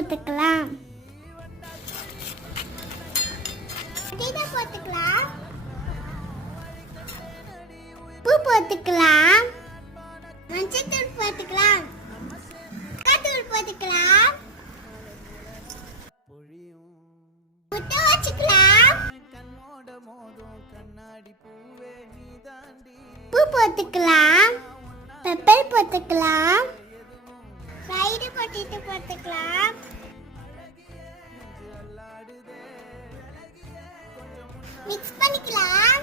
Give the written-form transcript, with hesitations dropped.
போட்டுக்கலாம். புதினா போட்டுக்கலாம். உப்பு போட்டுக்கலாம். மஞ்சள் போட்டுக்கலாம். தூள் போட்டுக்கலாம். முட்டை வச்சுக்கலாம். உப்பு போட்டுக்கலாம். பெப்பர் போட்டுக்கலாம். ஃப்ரைடு பொட்டேட்டோ போட்டுக்கலாம். மிக்ஸ் பண்ணிக்கலாம்.